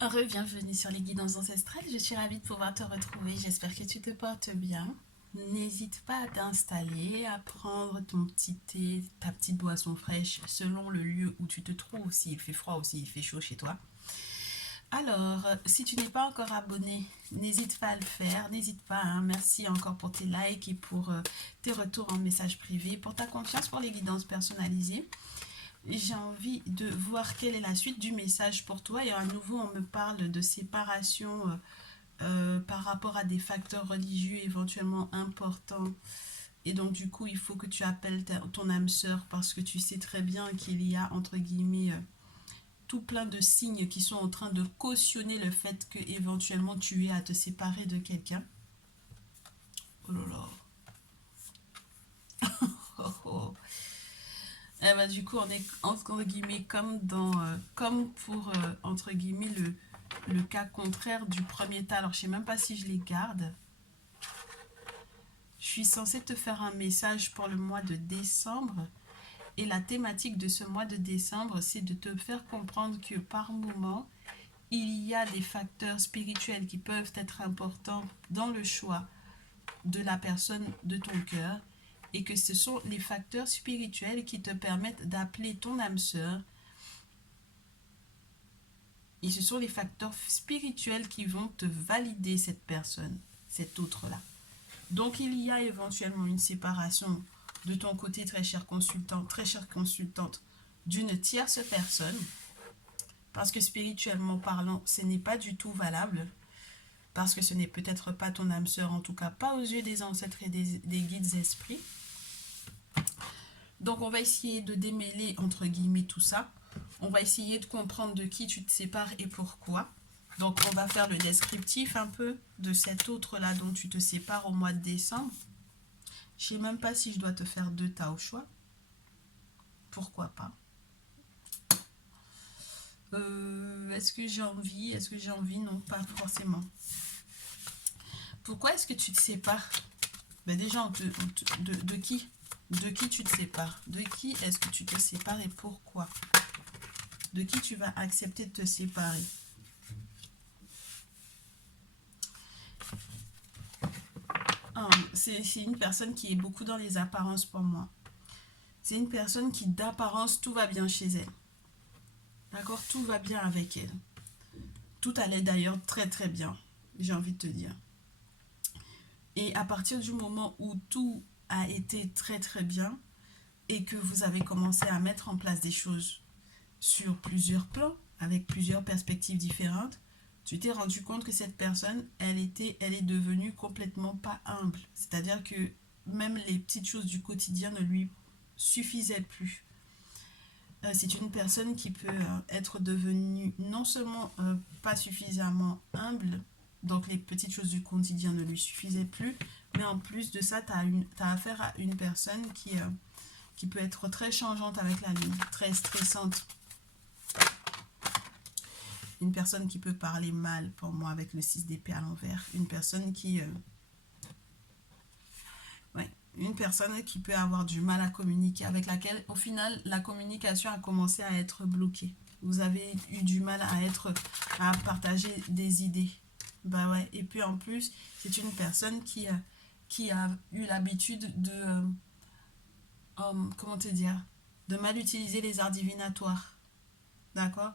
Bienvenue sur les guidances ancestrales, je suis ravie de pouvoir te retrouver, j'espère que tu te portes bien. N'hésite pas à t'installer, à prendre ton petit thé, ta petite boisson fraîche selon le lieu où tu te trouves, s'il fait froid ou s'il fait chaud chez toi. Alors, si tu n'es pas encore abonné, n'hésite pas à le faire, n'hésite pas, hein. Merci encore pour tes likes et pour tes retours en message privé, pour ta confiance pour les guidances personnalisées. J'ai envie de voir quelle est la suite du message pour toi. Et à nouveau, on me parle de séparation par rapport à des facteurs religieux éventuellement importants. Et donc, du coup, il faut que tu appelles ton âme sœur parce que tu sais très bien qu'il y a, entre guillemets, tout plein de signes qui sont en train de cautionner le fait que éventuellement tu aies à te séparer de quelqu'un. Oh là là. Oh, oh. Eh ben, du coup, on est entre guillemets comme pour entre guillemets le cas contraire du premier tas. Alors, je sais même pas si je les garde. Je suis censée te faire un message pour le mois de décembre. Et la thématique de ce mois de décembre, c'est de te faire comprendre que par moment, il y a des facteurs spirituels qui peuvent être importants dans le choix de la personne de ton cœur et que ce sont les facteurs spirituels qui te permettent d'appeler ton âme sœur. Et ce sont les facteurs spirituels qui vont te valider cette personne, cet autre-là. Donc il y a éventuellement une séparation de ton côté, très cher consultant, très chère consultante, d'une tierce personne, parce que spirituellement parlant, ce n'est pas du tout valable, parce que ce n'est peut-être pas ton âme sœur, en tout cas pas aux yeux des ancêtres et des guides esprits. Donc on va essayer de démêler entre guillemets tout ça. On va essayer de comprendre de qui tu te sépares et pourquoi. Donc on va faire le descriptif un peu de cet autre-là dont tu te sépares au mois de décembre. Je ne sais même pas si je dois te faire 2 tas au choix. Pourquoi pas. Est-ce que j'ai envie? Est-ce que j'ai envie? Non, pas forcément. Pourquoi est-ce que tu te sépares? Ben déjà, de qui? De qui tu te sépares? De qui est-ce que tu te sépares et pourquoi? De qui tu vas accepter de te séparer? C'est une personne qui est beaucoup dans les apparences pour moi. C'est une personne qui, d'apparence, tout va bien chez elle. D'accord? Tout va bien avec elle. Tout allait d'ailleurs très très bien, j'ai envie de te dire. Et à partir du moment où tout a été très très bien et que vous avez commencé à mettre en place des choses sur plusieurs plans, avec plusieurs perspectives différentes, tu t'es rendu compte que cette personne, elle est devenue complètement pas humble. C'est-à-dire que même les petites choses du quotidien ne lui suffisaient plus. C'est une personne qui peut être devenue non seulement pas suffisamment humble, donc les petites choses du quotidien ne lui suffisaient plus, mais en plus de ça, tu as affaire à une personne qui peut être très changeante avec la lune, très stressante. Une personne qui peut parler mal pour moi avec le 6 d'épée à l'envers. Une personne qui... une personne qui peut avoir du mal à communiquer, avec laquelle, au final, la communication a commencé à être bloquée. Vous avez eu du mal à partager des idées. Bah ouais. Et puis en plus, c'est une personne qui a eu l'habitude de... comment te dire? De mal utiliser les arts divinatoires. D'accord?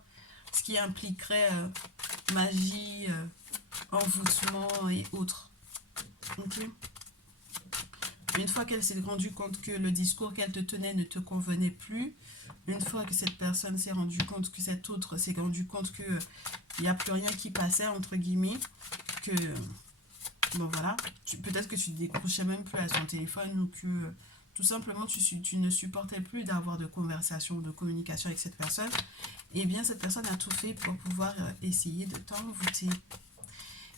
Ce qui impliquerait magie, envoûtement et autres. Ok? Une fois qu'elle s'est rendue compte que le discours qu'elle te tenait ne te convenait plus, une fois que cette personne s'est rendue compte que cet autre s'est rendu compte qu'il n'y a plus rien qui passait, entre guillemets, que, bon voilà, peut-être que tu ne décrochais même plus à son téléphone ou que tout simplement tu ne supportais plus d'avoir de conversation ou de communication avec cette personne, et bien cette personne a tout fait pour pouvoir essayer de t'envoûter.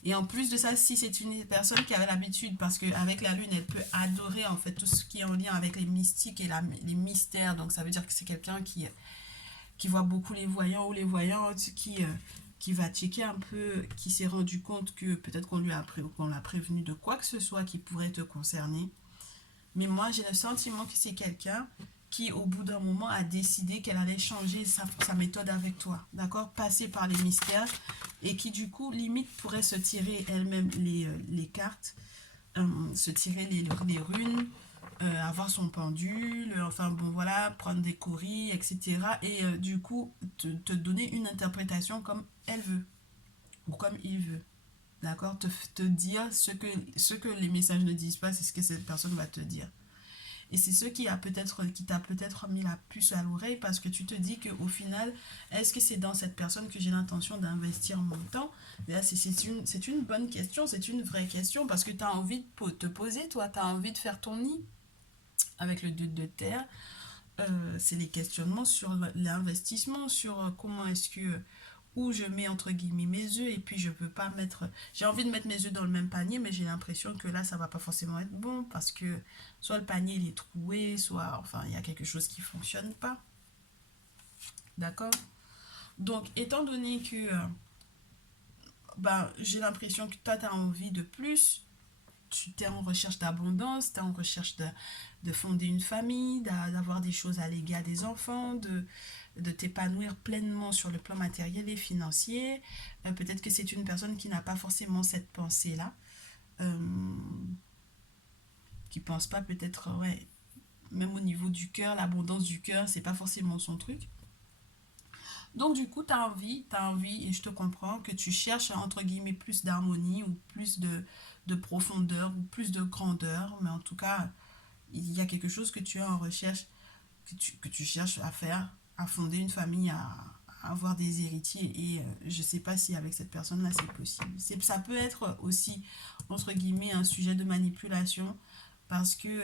Et en plus de ça, si c'est une personne qui avait l'habitude, parce qu'avec la lune, elle peut adorer en fait tout ce qui est en lien avec les mystiques et les mystères. Donc ça veut dire que c'est quelqu'un qui voit beaucoup les voyants ou les voyantes, qui va checker un peu, qui s'est rendu compte que peut-être qu'on l'a prévenu de quoi que ce soit qui pourrait te concerner. Mais moi, j'ai le sentiment que c'est quelqu'un qui, au bout d'un moment, a décidé qu'elle allait changer sa méthode avec toi. D'accord? Passer par les mystères, et qui du coup limite pourrait se tirer elle-même les cartes, se tirer les runes, avoir son pendule, enfin bon voilà, prendre des coris, etc. Et du coup te donner une interprétation comme elle veut ou comme il veut. D'accord, te dire ce que les messages ne disent pas, c'est ce que cette personne va te dire. Et c'est ce qui t'a peut-être mis la puce à l'oreille parce que tu te dis qu'au final, est-ce que c'est dans cette personne que j'ai l'intention d'investir mon temps? Là, c'est une bonne question, c'est une vraie question parce que tu as envie de te poser, toi, tu as envie de faire ton nid avec le 2 de terre. C'est les questionnements sur l'investissement, sur comment est-ce que où je mets entre guillemets mes œufs et puis je peux pas mettre, j'ai envie de mettre mes œufs dans le même panier mais j'ai l'impression que là ça va pas forcément être bon parce que soit le panier il est troué, soit enfin il y a quelque chose qui fonctionne pas. D'accord? Donc étant donné que ben, j'ai l'impression que toi tu as envie de plus, tu es en recherche d'abondance, tu es en recherche de fonder une famille, d'avoir des choses à léguer à des enfants, de t'épanouir pleinement sur le plan matériel et financier. Peut-être que c'est une personne qui n'a pas forcément cette pensée-là, euh, qui pense pas peut-être, ouais, même au niveau du cœur, l'abondance du cœur, c'est pas forcément son truc. Donc du coup, t'as envie, et je te comprends, que tu cherches entre guillemets plus d'harmonie ou plus de profondeur ou plus de grandeur, mais en tout cas, il y a quelque chose que tu es en recherche, que tu cherches à faire, à fonder une famille, à avoir des héritiers. Et je ne sais pas si avec cette personne-là, c'est possible. Ça peut être aussi, entre guillemets, un sujet de manipulation parce que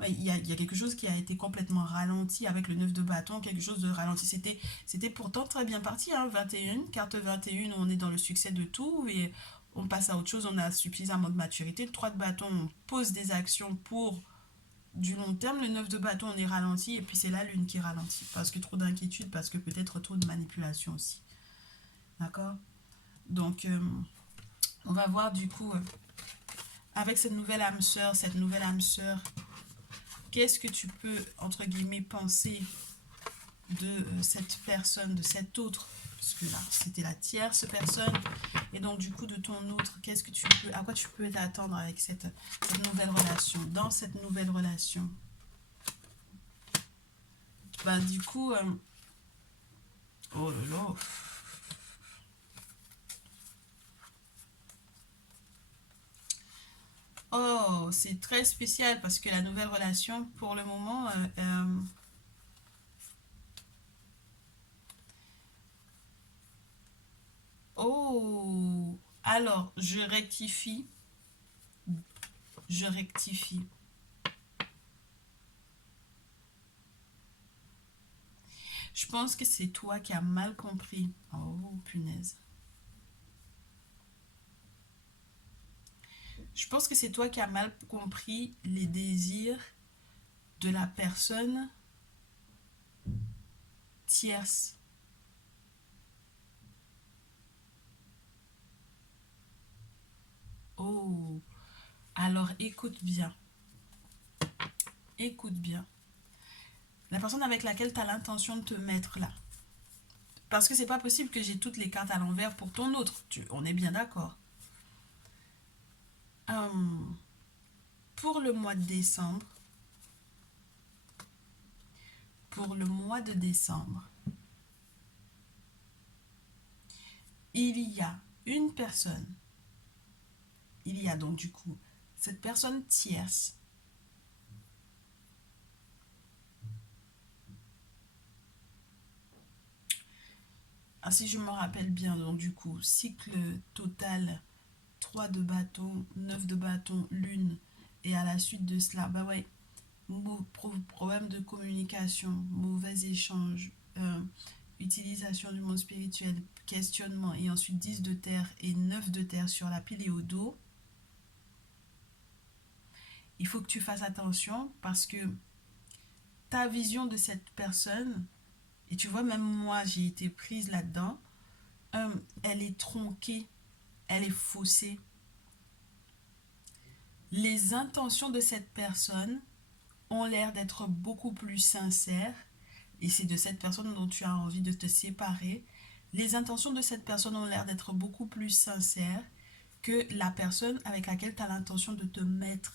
ouais, il y a quelque chose qui a été complètement ralenti avec le 9 de bâton, quelque chose de ralenti. C'était pourtant très bien parti, hein, 21, carte 21, on est dans le succès de tout et on passe à autre chose, on a suffisamment de maturité. Le 3 de bâton, on pose des actions pour du long terme. Le 9 de bâton, on est ralenti et puis c'est la lune qui ralentit parce que trop d'inquiétude, parce que peut-être trop de manipulation aussi. D'accord? Donc, on va voir du coup, avec cette nouvelle âme sœur, qu'est-ce que tu peux, entre guillemets, penser de cette personne, de cette autre, parce que là, c'était la tierce personne, et donc du coup, de ton autre, qu'est-ce que tu peux, à quoi tu peux t'attendre avec cette nouvelle relation, dans cette nouvelle relation. Ben, du coup, oh là là, oh, c'est très spécial parce que la nouvelle relation, pour le moment, oh, alors, je rectifie. Je pense que c'est toi qui as mal compris. Oh, punaise. Je pense que c'est toi qui as mal compris les désirs de la personne tierce. Oh, alors écoute bien. Écoute bien. La personne avec laquelle tu as l'intention de te mettre là. Parce que c'est pas possible que j'ai toutes les cartes à l'envers pour ton autre. On est bien d'accord. Hum, pour le mois de décembre, pour le mois de décembre, il y a une personne. Il y a donc du coup cette personne tierce. Ah, si je me rappelle bien, donc du coup, cycle total 3 de bâton, 9 de bâton, lune, et à la suite de cela, bah ouais, problème de communication, mauvais échange, utilisation du monde spirituel, questionnement, et ensuite 10 de terre et 9 de terre sur la pile et au dos. Il faut que tu fasses attention parce que ta vision de cette personne, et tu vois, même moi, j'ai été prise là-dedans, elle est tronquée, elle est faussée. Les intentions de cette personne ont l'air d'être beaucoup plus sincères et c'est de cette personne dont tu as envie de te séparer. Les intentions de cette personne ont l'air d'être beaucoup plus sincères que la personne avec laquelle tu as l'intention de te mettre.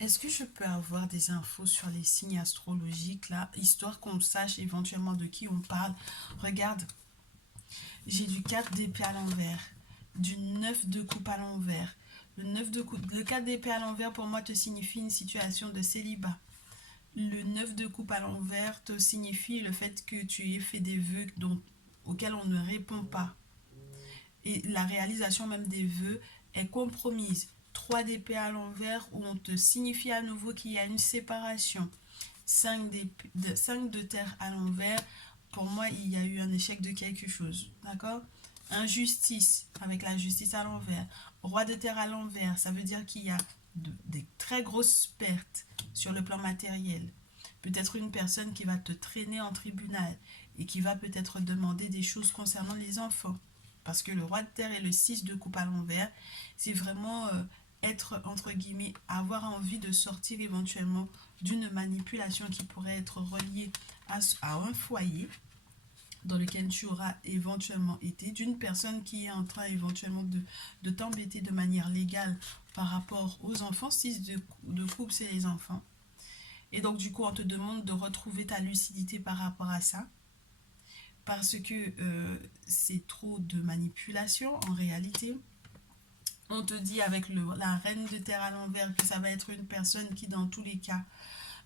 Est-ce que je peux avoir des infos sur les signes astrologiques là, histoire qu'on sache éventuellement de qui on parle? Regarde, j'ai du 4 d'épée à l'envers, du 9 de coupe à l'envers. Le 4 d'épée à l'envers pour moi te signifie une situation de célibat. Le 9 de coupe à l'envers te signifie le fait que tu aies fait des vœux auxquels on ne répond pas. Et la réalisation même des vœux est compromise. 3 d'épée à l'envers où on te signifie à nouveau qu'il y a une séparation. 5 de terre à l'envers, pour moi il y a eu un échec de quelque chose. D'accord? Injustice, avec la justice à l'envers. Roi de terre à l'envers, ça veut dire qu'il y a des très grosses pertes sur le plan matériel. Peut-être une personne qui va te traîner en tribunal et qui va peut-être demander des choses concernant les enfants. Parce que le roi de terre et le 6 de coupe à l'envers, c'est vraiment être, entre guillemets, avoir envie de sortir éventuellement d'une manipulation qui pourrait être reliée à un foyer dans lequel tu auras éventuellement été, d'une personne qui est en train éventuellement de t'embêter de manière légale par rapport aux enfants. 6 de coupe, c'est les enfants. Et donc, du coup, on te demande de retrouver ta lucidité par rapport à ça. Parce que c'est trop de manipulation en réalité. On te dit avec la reine de terre à l'envers que ça va être une personne qui, dans tous les cas,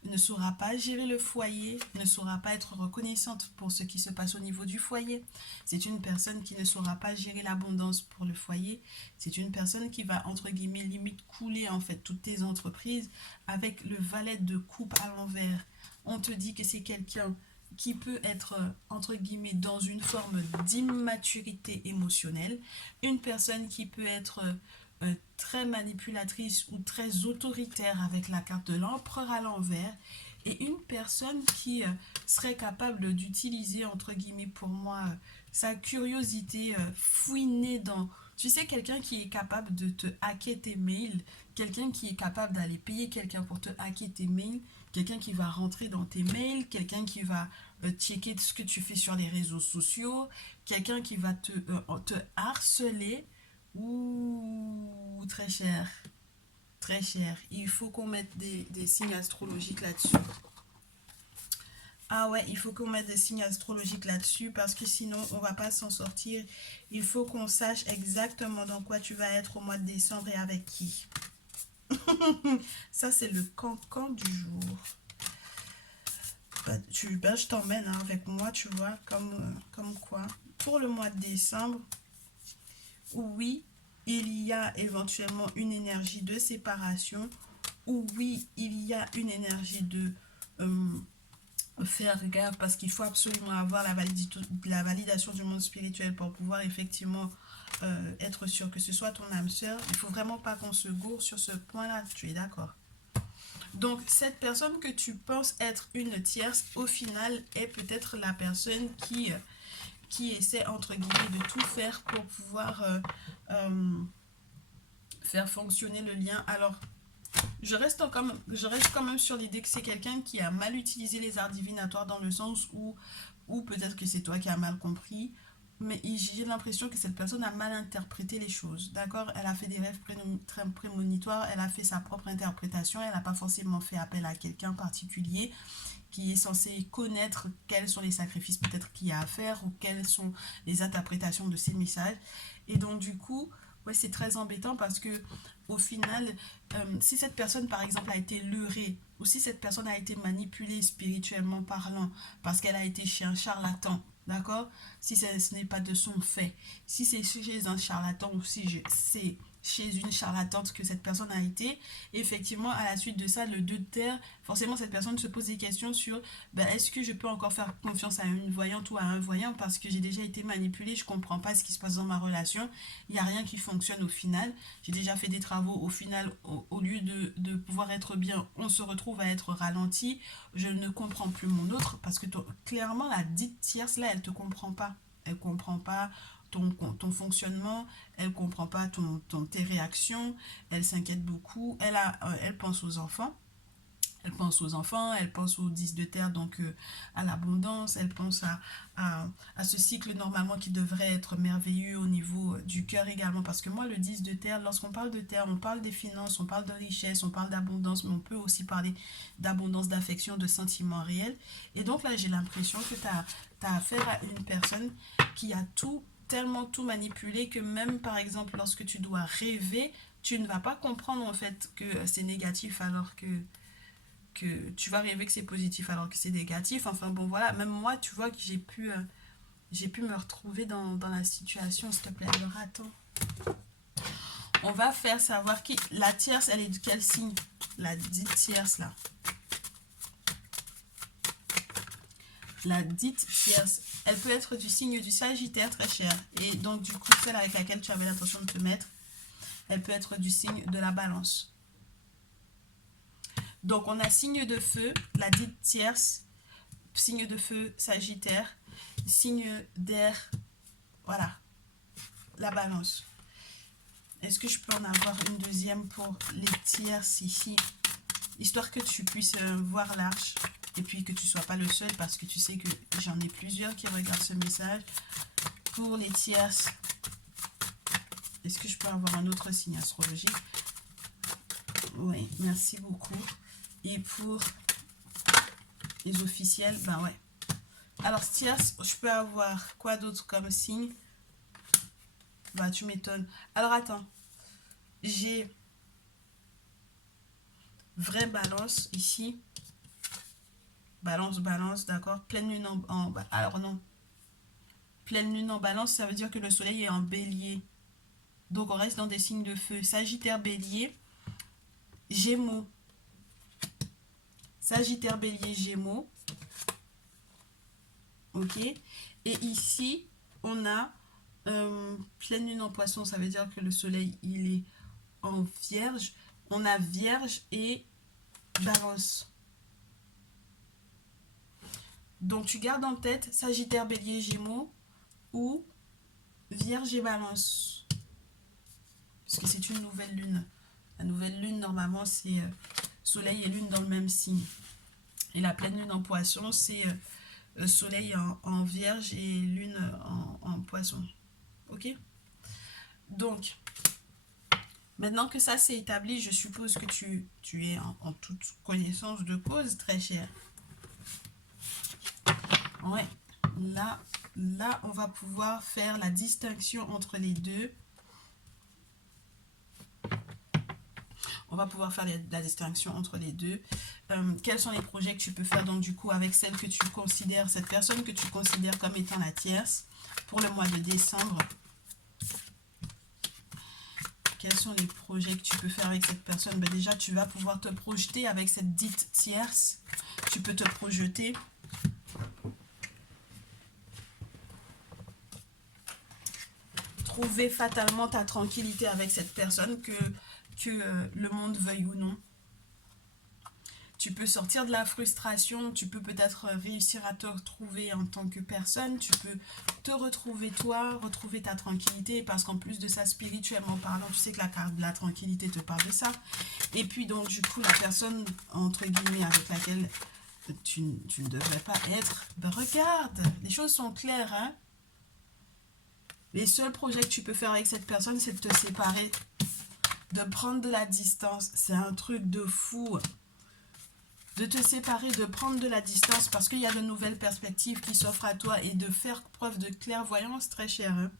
ne saura pas gérer le foyer, ne saura pas être reconnaissante pour ce qui se passe au niveau du foyer. C'est une personne qui ne saura pas gérer l'abondance pour le foyer. C'est une personne qui va, entre guillemets, limite couler en fait toutes tes entreprises avec le valet de coupe à l'envers. On te dit que c'est quelqu'un qui peut être, entre guillemets, dans une forme d'immaturité émotionnelle. Une personne qui peut être très manipulatrice ou très autoritaire avec la carte de l'empereur à l'envers, et une personne qui serait capable d'utiliser, entre guillemets, pour moi, sa curiosité, fouiner dans... Tu sais, quelqu'un qui est capable de te hacker tes mails, quelqu'un qui est capable d'aller payer quelqu'un pour te hacker tes mails, quelqu'un qui va rentrer dans tes mails, quelqu'un qui va checker ce que tu fais sur les réseaux sociaux, quelqu'un qui va te harceler. Ouh, très cher. Très cher. Il faut qu'on mette des signes astrologiques là-dessus. Ah ouais, il faut qu'on mette des signes astrologiques là-dessus parce que sinon, on va pas s'en sortir. Il faut qu'on sache exactement dans quoi tu vas être au mois de décembre et avec qui. Ça, c'est le cancan du jour. Je t'emmène avec moi, tu vois, comme quoi. Pour le mois de décembre, oui, il y a éventuellement une énergie de séparation, ou oui, il y a une énergie de faire gaffe parce qu'il faut absolument avoir la validation du monde spirituel pour pouvoir effectivement être sûr que ce soit ton âme sœur. Il ne faut vraiment pas qu'on se gourre sur ce point-là, tu es d'accord? Donc, cette personne que tu penses être une tierce, au final, est peut-être la personne qui essaie, entre guillemets, de tout faire pour pouvoir faire fonctionner le lien. Alors, je reste quand même sur l'idée que c'est quelqu'un qui a mal utilisé les arts divinatoires dans le sens où peut-être que c'est toi qui as mal compris, mais j'ai l'impression que cette personne a mal interprété les choses, d'accord? Elle a fait des rêves très prémonitoires, elle a fait sa propre interprétation, elle n'a pas forcément fait appel à quelqu'un particulier qui est censé connaître quels sont les sacrifices peut-être qu'il y a à faire ou quelles sont les interprétations de ces messages. Et donc du coup, ouais, c'est très embêtant parce que au final, si cette personne par exemple a été leurrée ou si cette personne a été manipulée spirituellement parlant parce qu'elle a été chez un charlatan, d'accord? Si ce n'est pas de son fait, si c'est chez un charlatan ou si c'est chez une charlatante que cette personne a été, effectivement à la suite de ça, le 2 de terre, forcément cette personne se pose des questions sur ben, est-ce que je peux encore faire confiance à une voyante ou à un voyant parce que j'ai déjà été manipulée, je comprends pas ce qui se passe dans ma relation, il n'y a rien qui fonctionne au final, j'ai déjà fait des travaux, au final au lieu de pouvoir être bien, on se retrouve à être ralenti, je ne comprends plus mon autre parce que clairement la dite tierce là, elle te comprend pas, elle comprend pas ton fonctionnement, elle ne comprend pas tes réactions, elle s'inquiète beaucoup, elle pense aux enfants. Elle pense aux enfants, elle pense au 10 de terre, donc à l'abondance, elle pense à ce cycle normalement qui devrait être merveilleux au niveau du cœur également. Parce que moi, le 10 de terre, lorsqu'on parle de terre, on parle des finances, on parle de richesse, on parle d'abondance, mais on peut aussi parler d'abondance, d'affection, de sentiments réels. Et donc là, j'ai l'impression que tu as affaire à une personne qui a tout, tellement tout manipulé que même par exemple, lorsque tu dois rêver, tu ne vas pas comprendre en fait que c'est négatif alors que tu vas rêver que c'est positif alors que c'est négatif. Enfin bon, voilà, même moi, tu vois que j'ai pu me retrouver dans la situation, s'il te plaît. Alors attends. On va faire savoir qui. La tierce, elle est de quel signe? La dite tierce, là. La dite tierce, elle peut être du signe du Sagittaire, très cher. Et donc, du coup, celle avec laquelle tu avais l'intention de te mettre, elle peut être du signe de la Balance. Donc, on a signe de feu, la dite tierce, signe de feu, Sagittaire, signe d'air, voilà, la Balance. Est-ce que je peux en avoir une deuxième pour les tierces ici, histoire que tu puisses voir large et puis que tu ne sois pas le seul, parce que tu sais que j'en ai plusieurs qui regardent ce message. Pour les tierces, est-ce que je peux avoir un autre signe astrologique? Oui, merci beaucoup. Et pour les officiels, ben ouais. Alors, tierce, je peux avoir quoi d'autre comme signe? Bah, tu m'étonnes. Alors, attends. J'ai vraie Balance ici. Balance, Balance, d'accord. Pleine lune alors non. Pleine lune en Balance, ça veut dire que le soleil est en Bélier. Donc, on reste dans des signes de feu. Sagittaire, Bélier, Gémeaux. Sagittaire, Bélier, Gémeaux. Ok. Et ici, on a pleine lune en Poisson. Ça veut dire que le soleil, il est en Vierge. On a Vierge et Balance. Donc, tu gardes en tête Sagittaire, Bélier, Gémeaux ou Vierge et Balance. Parce que c'est une nouvelle lune. La nouvelle lune, normalement, c'est soleil et lune dans le même signe. Et la pleine lune en Poisson, c'est soleil en Vierge et lune en Poisson. Ok? Donc, maintenant que ça c'est établi, je suppose que tu es en toute connaissance de cause, très cher. Ouais, là, on va pouvoir faire la distinction entre les deux. On va pouvoir faire la distinction entre les deux. Quels sont les projets que tu peux faire donc du coup avec celle que tu considères, cette personne que tu considères comme étant la tierce pour le mois de décembre? Quels sont les projets que tu peux faire avec cette personne? Ben déjà, tu vas pouvoir te projeter avec cette dite tierce. Tu peux te projeter. Trouver fatalement ta tranquillité avec cette personne, que le monde veuille ou non. Tu peux sortir de la frustration, tu peux peut-être réussir à te retrouver en tant que personne, tu peux te retrouver toi, retrouver ta tranquillité, parce qu'en plus de ça, spirituellement parlant, tu sais que la carte de la tranquillité te parle de ça. Et puis donc du coup, la personne, entre guillemets, avec laquelle tu ne devrais pas être, ben regarde, les choses sont claires, hein. Les seuls projets que tu peux faire avec cette personne, c'est de te séparer, de prendre de la distance. C'est un truc de fou. De te séparer, de prendre de la distance parce qu'il y a de nouvelles perspectives qui s'offrent à toi et de faire preuve de clairvoyance, très cher. Hein.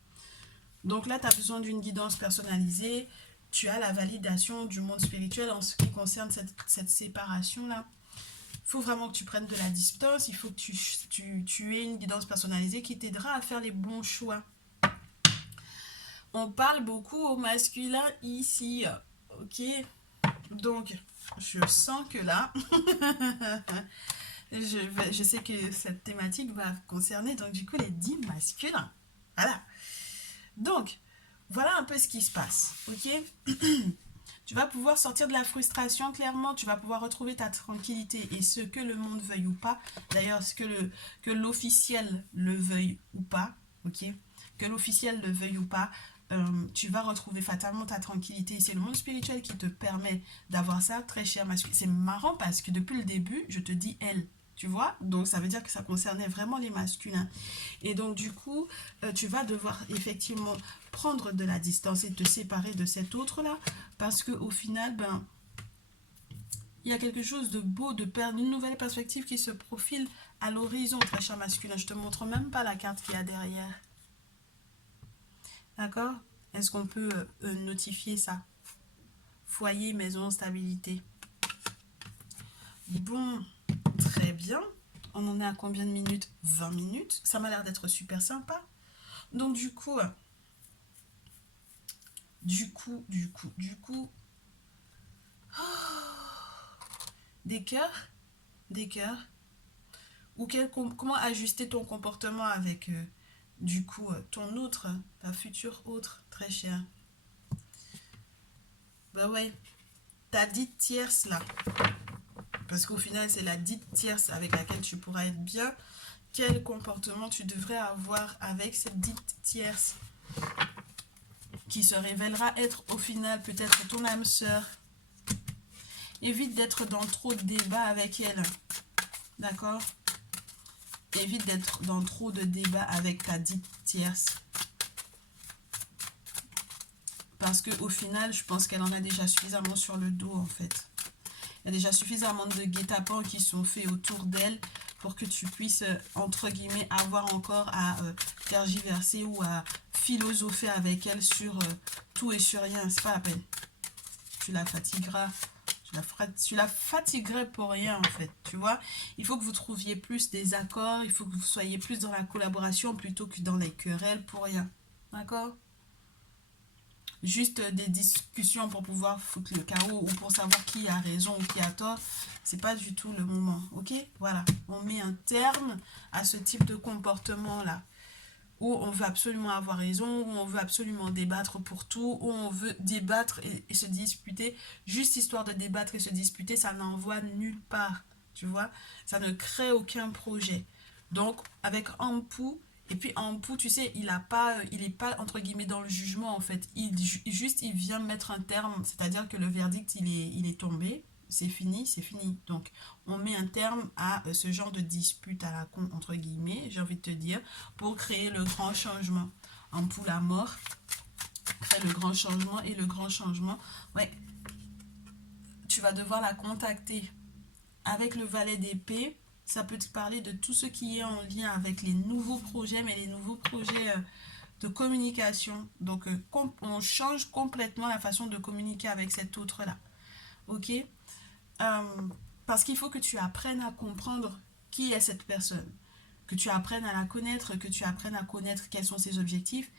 Donc là, tu as besoin d'une guidance personnalisée. Tu as la validation du monde spirituel en ce qui concerne cette séparation-là. Il faut vraiment que tu prennes de la distance. Il faut que tu aies une guidance personnalisée qui t'aidera à faire les bons choix. On parle beaucoup au masculin ici, ok? Donc, je sens que là, je sais que cette thématique va concerner donc du coup les dits masculins. Voilà. Donc, voilà un peu ce qui se passe, ok? Tu vas pouvoir sortir de la frustration, clairement, tu vas pouvoir retrouver ta tranquillité et ce que le monde veuille ou pas. D'ailleurs, ce que l'officiel le veuille ou pas, ok? Que l'officiel le veuille ou pas, tu vas retrouver fatalement ta tranquillité. C'est le monde spirituel qui te permet d'avoir ça, très cher masculin. C'est marrant parce que depuis le début, je te dis elle. Tu vois? Donc, ça veut dire que ça concernait vraiment les masculins. Et donc, du coup, tu vas devoir effectivement prendre de la distance et te séparer de cet autre-là. Parce qu'au final, ben, il y a quelque chose de beau, de perdre une nouvelle perspective qui se profile à l'horizon, très cher masculin. Je te montre même pas la carte qu'il y a derrière. D'accord? Est-ce qu'on peut notifier ça? Foyer, maison, stabilité. Bon, très bien. On en est à combien de minutes? 20 minutes. Ça m'a l'air d'être super sympa. Donc du coup, des cœurs, des cœurs. Ou comment ajuster ton comportement avec, du coup, ton autre, ta future autre, très chère. Bah ouais, ta dite tierce là. Parce qu'au final, c'est la dite tierce avec laquelle tu pourras être bien. Quel comportement tu devrais avoir avec cette dite tierce qui se révélera être au final peut-être ton âme sœur. Évite d'être dans trop de débats avec elle. D'accord? Évite d'être dans trop de débats avec ta dite tierce. Parce qu'au final, je pense qu'elle en a déjà suffisamment sur le dos en fait. Il y a déjà suffisamment de guet-apens qui sont faits autour d'elle pour que tu puisses, entre guillemets, avoir encore à tergiverser ou à philosopher avec elle sur tout et sur rien. C'est pas la peine. Tu la fatigueras. Tu la fatiguerais pour rien en fait, tu vois. Il faut que vous trouviez plus des accords, il faut que vous soyez plus dans la collaboration plutôt que dans les querelles pour rien. D'accord? Juste des discussions pour pouvoir foutre le chaos ou pour savoir qui a raison ou qui a tort, c'est pas du tout le moment, ok? Voilà, on met un terme à ce type de comportement-là, où on veut absolument avoir raison, où on veut absolument débattre pour tout, où on veut débattre et se disputer, juste histoire de débattre et se disputer, ça n'envoie nulle part, tu vois? Ça ne crée aucun projet. Donc, avec Ampou, et puis Ampou, tu sais, il est pas entre guillemets dans le jugement en fait. Il vient mettre un terme, c'est-à-dire que le verdict il est tombé, c'est fini, c'est fini. Donc on met un terme à ce genre de dispute à la con entre guillemets, j'ai envie de te dire, pour créer le grand changement. Ampou la mort crée le grand changement et le grand changement, ouais, tu vas devoir la contacter avec le valet d'épée. Ça peut te parler de tout ce qui est en lien avec les nouveaux projets, mais les nouveaux projets de communication. Donc, on change complètement la façon de communiquer avec cet autre-là. Ok? Parce qu'il faut que tu apprennes à comprendre qui est cette personne. Que tu apprennes à la connaître, que tu apprennes à connaître quels sont ses objectifs,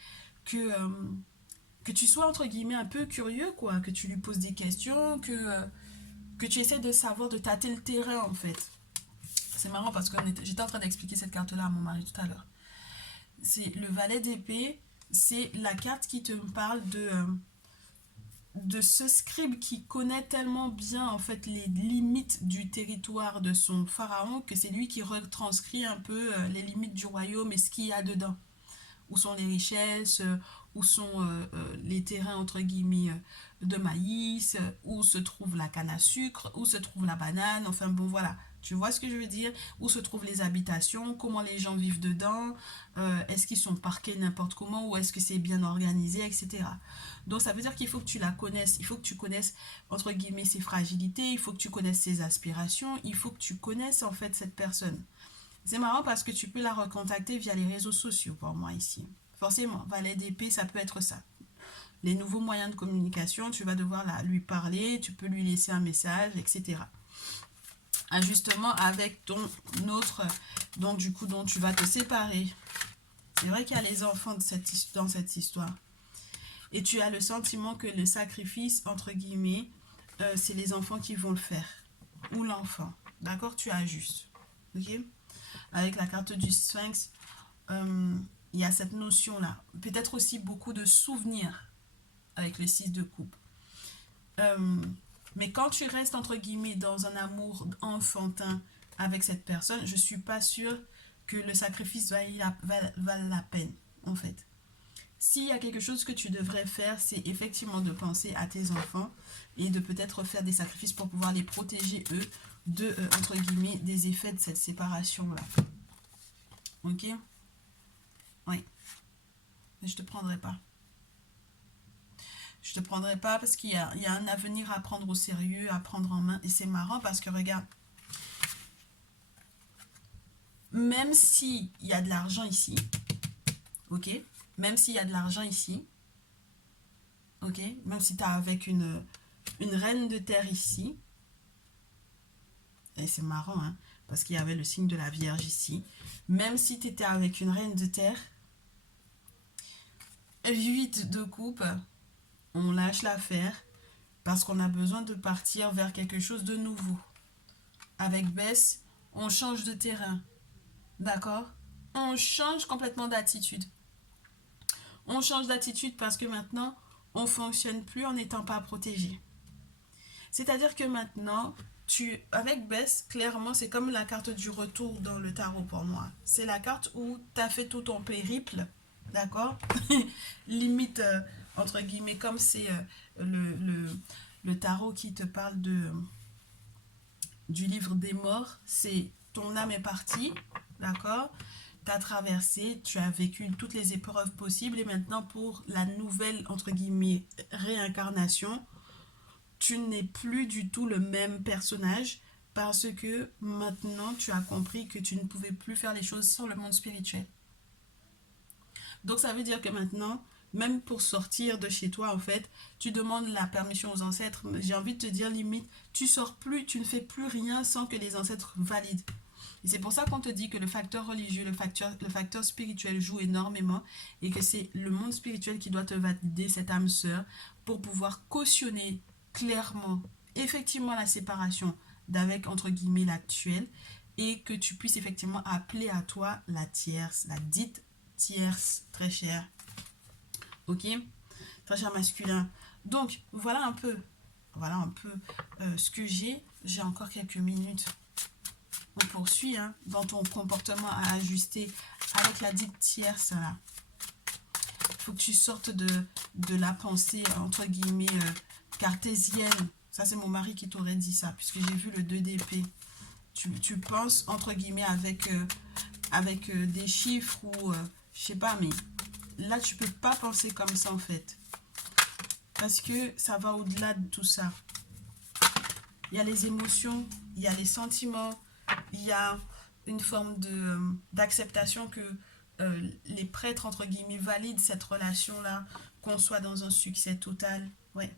que tu sois entre guillemets un peu curieux, quoi. Que tu lui poses des questions, que tu essaies de savoir, de tâter le terrain, en fait. C'est marrant parce que j'étais en train d'expliquer cette carte-là à mon mari tout à l'heure. C'est le valet d'épée, c'est la carte qui te parle de ce scribe qui connaît tellement bien en fait les limites du territoire de son pharaon que c'est lui qui retranscrit un peu les limites du royaume et ce qu'il y a dedans. Où sont les richesses, où sont les terrains entre guillemets de maïs, où se trouve la canne à sucre, où se trouve la banane, enfin bon voilà. Tu vois ce que je veux dire? Où se trouvent les habitations, comment les gens vivent dedans, est-ce qu'ils sont parqués n'importe comment ou est-ce que c'est bien organisé, etc. Donc ça veut dire qu'il faut que tu la connaisses, il faut que tu connaisses entre guillemets ses fragilités, il faut que tu connaisses ses aspirations, il faut que tu connaisses en fait cette personne. C'est marrant parce que tu peux la recontacter via les réseaux sociaux pour moi ici. Forcément, valet d'épée, ça peut être ça. Les nouveaux moyens de communication, tu vas devoir lui parler, tu peux lui laisser un message, etc. Ajustement avec ton autre, donc du coup, dont tu vas te séparer. C'est vrai qu'il y a les enfants dans cette histoire. Et tu as le sentiment que le sacrifice, entre guillemets, c'est les enfants qui vont le faire. Ou l'enfant. D'accord? Tu ajustes. Ok? Avec la carte du Sphinx, il y a cette notion-là. Peut-être aussi beaucoup de souvenirs avec le 6 de coupe. Mais quand tu restes, entre guillemets, dans un amour enfantin avec cette personne, je ne suis pas sûre que le sacrifice vaille la peine, en fait. S'il y a quelque chose que tu devrais faire, c'est effectivement de penser à tes enfants et de peut-être faire des sacrifices pour pouvoir les protéger, eux, de, entre guillemets, des effets de cette séparation-là. Ok? Oui. Mais je te prendrai pas. Je te prendrai pas parce qu'il y a un avenir à prendre au sérieux, à prendre en main. Et c'est marrant parce que regarde, même s'il y a de l'argent ici, ok? Même s'il y a de l'argent ici, ok? Même si tu as avec une reine de terre ici, et c'est marrant, hein, parce qu'il y avait le signe de la Vierge ici, même si tu étais avec une reine de terre, 8 de coupe, on lâche l'affaire parce qu'on a besoin de partir vers quelque chose de nouveau. Avec Bess, on change de terrain, d'accord? On change complètement d'attitude. On change d'attitude parce que maintenant, on ne fonctionne plus en n'étant pas protégé. C'est-à-dire que maintenant, avec Bess, clairement, c'est comme la carte du retour dans le tarot pour moi. C'est la carte où tu as fait tout ton périple, d'accord? Limite, entre guillemets, comme c'est le tarot qui te parle du livre des morts, c'est ton âme est partie, d'accord? Tu as traversé, tu as vécu toutes les épreuves possibles et maintenant pour la nouvelle, entre guillemets, réincarnation, tu n'es plus du tout le même personnage parce que maintenant tu as compris que tu ne pouvais plus faire les choses sans le monde spirituel. Donc ça veut dire que maintenant, même pour sortir de chez toi, en fait, tu demandes la permission aux ancêtres. J'ai envie de te dire, limite, tu sors plus, tu ne fais plus rien sans que les ancêtres valident. Et c'est pour ça qu'on te dit que le facteur religieux, le facteur spirituel joue énormément et que c'est le monde spirituel qui doit te valider, cette âme sœur, pour pouvoir cautionner clairement, effectivement, la séparation d'avec, entre guillemets, l'actuel et que tu puisses effectivement appeler à toi la tierce, la dite tierce, très chère. Ok? Très cher masculin. Donc, voilà un peu ce que j'ai. J'ai encore quelques minutes. On poursuit dans ton comportement à ajuster avec la dite tierce là. Il faut que tu sortes de la pensée entre guillemets cartésienne. Ça c'est mon mari qui t'aurait dit ça puisque j'ai vu le 2 d'épée. Tu penses entre guillemets avec des chiffres ou je sais pas, mais là tu peux pas penser comme ça en fait. Parce que ça va au-delà de tout ça. Il y a les émotions, il y a les sentiments, il y a une forme d'acceptation que les prêtres, entre guillemets, valident cette relation-là, qu'on soit dans un succès total. Ouais.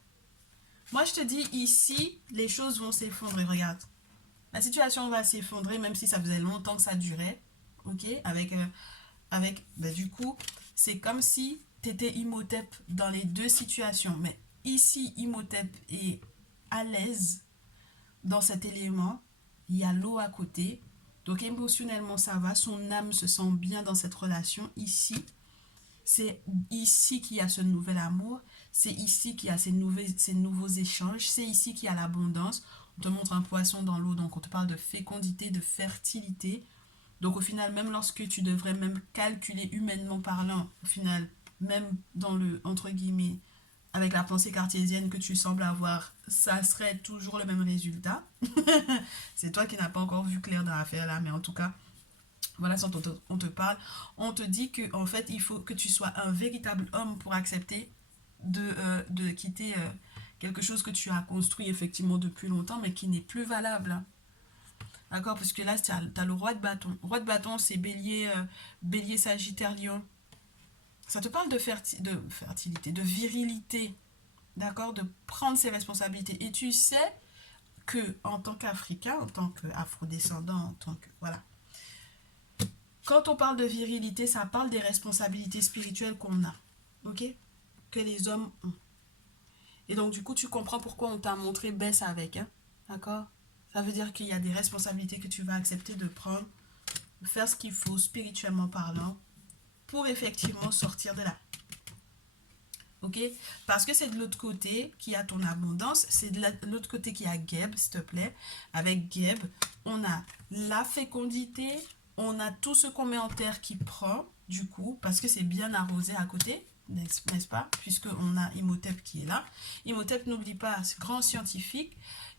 Moi, je te dis, ici, les choses vont s'effondrer. Regarde. La situation va s'effondrer, même si ça faisait longtemps que ça durait. Ok? Du coup, c'est comme si tu étais Imhotep dans les deux situations. Mais ici, Imhotep est à l'aise dans cet élément. Il y a l'eau à côté. Donc émotionnellement, ça va. Son âme se sent bien dans cette relation. Ici, c'est ici qu'il y a ce nouvel amour. C'est ici qu'il y a ces nouveaux échanges. C'est ici qu'il y a l'abondance. On te montre un poisson dans l'eau. Donc on te parle de fécondité, de fertilité. Donc au final, même lorsque tu devrais même calculer humainement parlant, au final, même dans le, entre guillemets, avec la pensée cartésienne que tu sembles avoir, ça serait toujours le même résultat. C'est toi qui n'as pas encore vu clair dans l'affaire là, mais en tout cas, voilà ce dont on te parle. On te dit que en fait, il faut que tu sois un véritable homme pour accepter de quitter quelque chose que tu as construit effectivement depuis longtemps, mais qui n'est plus valable. D'accord? Parce que là, tu as le roi de bâton. Roi de bâton, c'est bélier, bélier, sagittaire, lion. Ça te parle de fertilité, de virilité. D'accord? De prendre ses responsabilités. Et tu sais que en tant qu'Africain, en tant qu'Afrodescendant, en tant que... Voilà. Quand on parle de virilité, ça parle des responsabilités spirituelles qu'on a. Ok? Que les hommes ont. Et donc, du coup, tu comprends pourquoi on t'a montré baisse avec. Hein? D'accord? Ça veut dire qu'il y a des responsabilités que tu vas accepter de prendre, faire ce qu'il faut spirituellement parlant, pour effectivement sortir de là. Ok? Parce que c'est de l'autre côté qu'il y a ton abondance, c'est de l'autre côté qu'il y a Geb, s'il te plaît. Avec Geb, on a la fécondité, on a tout ce qu'on met en terre qui prend, du coup, parce que c'est bien arrosé à côté. n'est-ce pas? Puisqu'on a Imhotep qui est là. Imhotep, n'oublie pas, grand scientifique.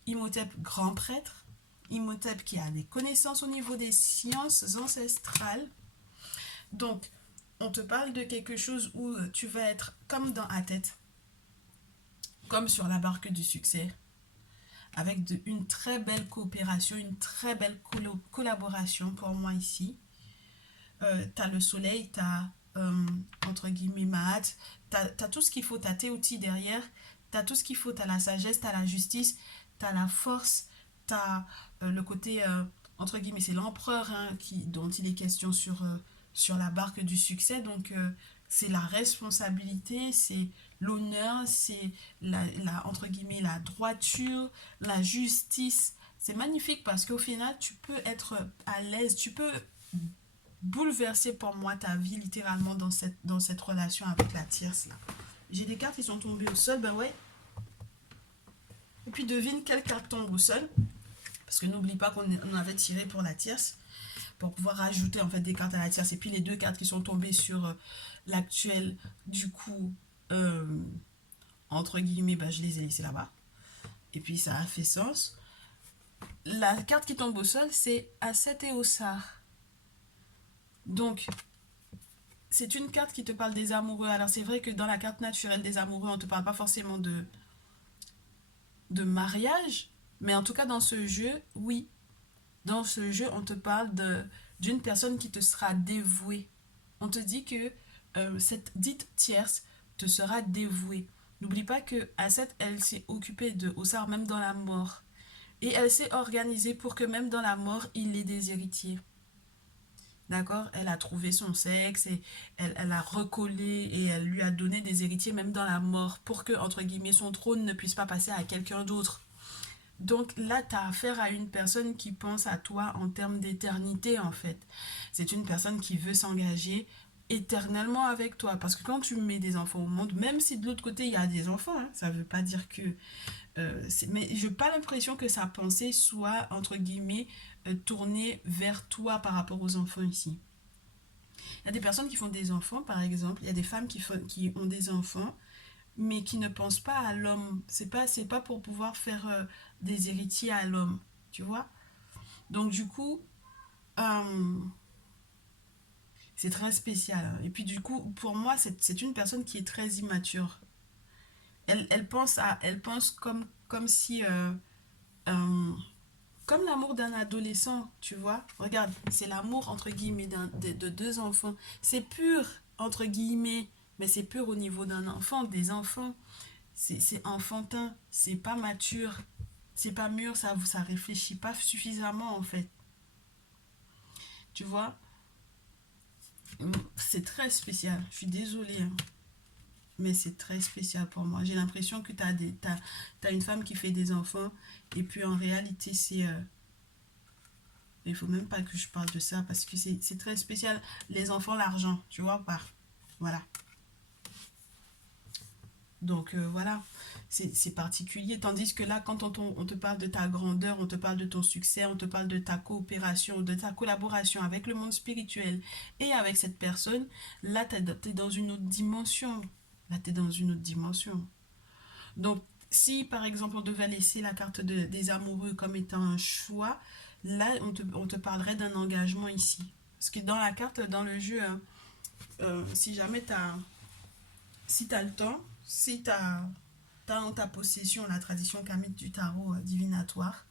Imhotep, grand prêtre. Imhotep qui a des connaissances au niveau des sciences ancestrales. Donc, on te parle de quelque chose où tu vas être comme dans Atet, comme sur la barque du succès, avec une très belle coopération, une très belle collaboration pour moi ici. Tu as le soleil, tu as entre guillemets Mahat, tu as tout ce qu'il faut, tu as Teoti derrière, tu as tout ce qu'il faut, tu as la sagesse, tu as la justice, tu as la force, tu as le côté entre guillemets, c'est l'empereur hein, dont il est question sur la barque du succès. Donc c'est la responsabilité, c'est l'honneur, c'est entre guillemets la droiture, la justice. C'est magnifique parce qu'au final, tu peux être à l'aise, tu peux bouleverser pour moi ta vie littéralement dans cette relation avec la tierce là. J'ai des cartes qui sont tombées au sol, ben ouais. Et puis devine quelle carte tombe au sol. Parce que n'oublie pas qu'on avait tiré pour la tierce. Pour pouvoir rajouter en fait des cartes à la tierce. Et puis les deux cartes qui sont tombées sur l'actuel, du coup, entre guillemets, ben, je les ai laissées là-bas. Et puis ça a fait sens. La carte qui tombe au sol, c'est Aset et Ossar. Donc, c'est une carte qui te parle des amoureux. Alors, c'est vrai que dans la carte naturelle des amoureux, on ne te parle pas forcément de mariage. Mais en tout cas, dans ce jeu, oui. Dans ce jeu, on te parle d'une personne qui te sera dévouée. On te dit que cette dite tierce te sera dévouée. N'oublie pas que Aset, elle s'est occupée de Ossar même dans la mort. Et elle s'est organisée pour que même dans la mort, il ait des héritiers. D'accord? Elle a trouvé son sexe et elle a recollé et elle lui a donné des héritiers même dans la mort pour que, entre guillemets, son trône ne puisse pas passer à quelqu'un d'autre. Donc là, tu as affaire à une personne qui pense à toi en termes d'éternité, en fait. C'est une personne qui veut s'engager éternellement avec toi. Parce que quand tu mets des enfants au monde, même si de l'autre côté, il y a des enfants, hein, ça ne veut pas dire que mais je n'ai pas l'impression que sa pensée soit, entre guillemets, tournée vers toi par rapport aux enfants ici. Il y a des personnes qui font des enfants, par exemple. Il y a des femmes qui ont des enfants, mais qui ne pensent pas à l'homme. C'est pas pour pouvoir faire des héritiers à l'homme, tu vois. Donc, du coup, euh, c'est très spécial. Et puis, du coup, pour moi, c'est une personne qui est très immature. Elle pense comme si euh, comme l'amour d'un adolescent, tu vois. Regarde, c'est l'amour entre guillemets de deux enfants. C'est pur entre guillemets, mais c'est pur au niveau d'un enfant, des enfants. C'est enfantin, c'est pas mature, c'est pas mûr, ça réfléchit pas suffisamment en fait. Tu vois, c'est très spécial. Je suis désolée, hein, mais c'est très spécial pour moi. J'ai l'impression que t'as une femme qui fait des enfants et puis en réalité c'est il faut même pas que je parle de ça parce que c'est très spécial. Les enfants, l'argent, tu vois pas. Voilà. Donc voilà, c'est particulier. Tandis que là, quand on te parle de ta grandeur, on te parle de ton succès, on te parle de ta coopération, de ta collaboration avec le monde spirituel et avec cette personne, là, t'es dans une autre dimension. Là, t'es dans une autre dimension. Donc, si par exemple on devait laisser la carte des amoureux comme étant un choix, là on te parlerait d'un engagement ici. Parce que dans la carte, dans le jeu, hein, si jamais si t'as le temps, si t'as en ta possession la tradition kamite du tarot divinatoire,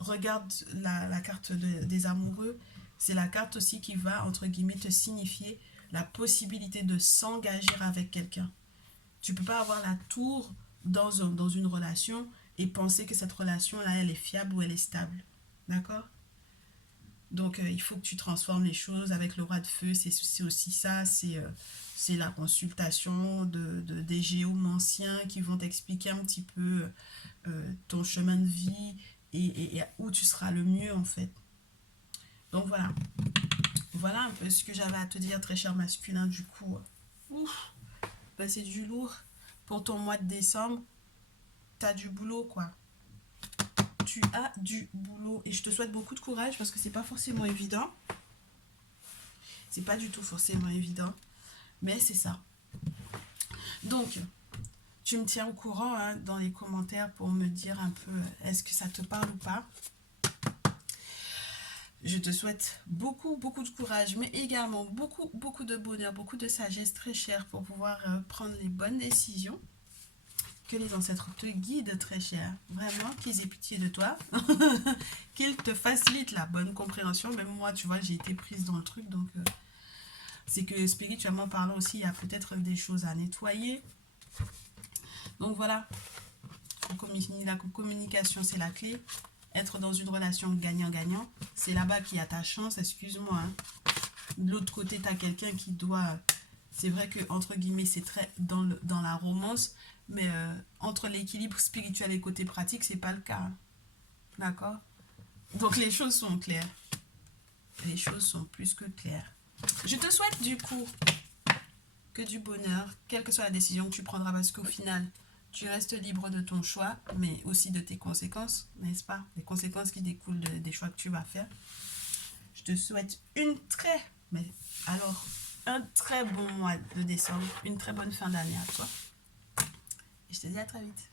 regarde la carte des amoureux. C'est la carte aussi qui va, entre guillemets, te signifier la possibilité de s'engager avec quelqu'un. Tu peux pas avoir la tour dans une relation et penser que cette relation-là, elle est fiable ou elle est stable. D'accord? Donc, il faut que tu transformes les choses avec le roi de feu. C'est aussi ça, c'est la consultation des géomanciens qui vont t'expliquer un petit peu ton chemin de vie et où tu seras le mieux, en fait. Donc, voilà. Voilà un peu ce que j'avais à te dire, très cher masculin, du coup. Ouf, ben, c'est du lourd. Pour ton mois de décembre, t'as du boulot, quoi. Tu as du boulot. Et je te souhaite beaucoup de courage parce que c'est pas forcément évident. C'est pas du tout forcément évident. Mais c'est ça. Donc, tu me tiens au courant hein, dans les commentaires pour me dire un peu est-ce que ça te parle ou pas. Je te souhaite beaucoup, beaucoup de courage, mais également beaucoup, beaucoup de bonheur, beaucoup de sagesse très chère pour pouvoir prendre les bonnes décisions. Que les ancêtres te guident très cher. Vraiment, qu'ils aient pitié de toi. Qu'ils te facilitent la bonne compréhension. Même moi, tu vois, j'ai été prise dans le truc. Donc, c'est que spirituellement parlant aussi, il y a peut-être des choses à nettoyer. Donc, voilà. La communication, c'est la clé. Être dans une relation gagnant-gagnant, c'est là-bas qu'il y a ta chance, excuse-moi. Hein. De l'autre côté, tu as quelqu'un qui doit... C'est vrai que, entre guillemets, c'est très dans la romance, mais entre l'équilibre spirituel et côté pratique, c'est pas le cas. Hein. D'accord? Donc, les choses sont claires. Les choses sont plus que claires. Je te souhaite, du coup, que du bonheur, quelle que soit la décision que tu prendras, parce qu'au final... Tu restes libre de ton choix, mais aussi de tes conséquences, n'est-ce pas? Les conséquences qui découlent des choix que tu vas faire. Je te souhaite un très bon mois de décembre, une très bonne fin d'année à toi. Et je te dis à très vite.